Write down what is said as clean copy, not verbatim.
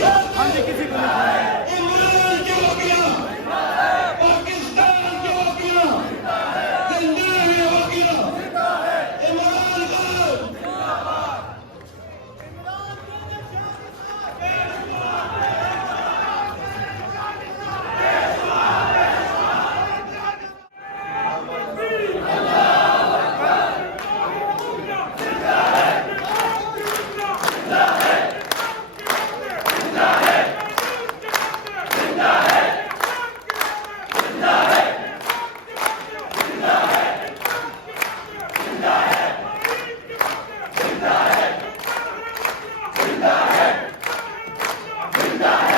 हाँ जी किसी को नहीं इमरान की हो गया, पाकिस्तान की हो गया, जिंदगी हो गया, इमरान खान। जिंदा है।